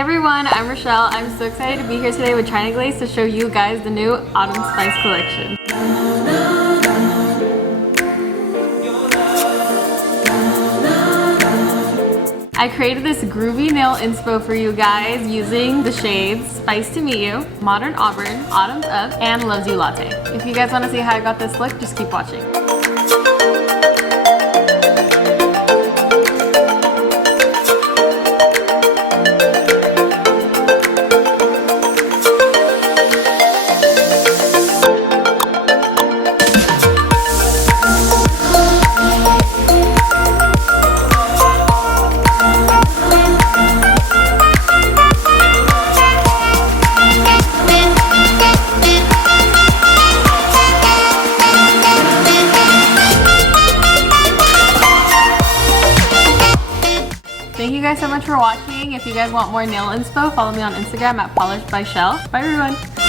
everyone, I'm Rochelle. I'm so excited to be here today with China Glaze to show you guys the new Autumn Spice collection. I created this groovy nail inspo for you guys using the shades Spice to Meet You, Modern Auburn, Autumn's Up, and Loves You Latte. If you guys want to see how I got this look, just keep watching. Thank you guys so much for watching. If you guys want more nail inspo, follow me on Instagram at polishedbyshell. Bye everyone!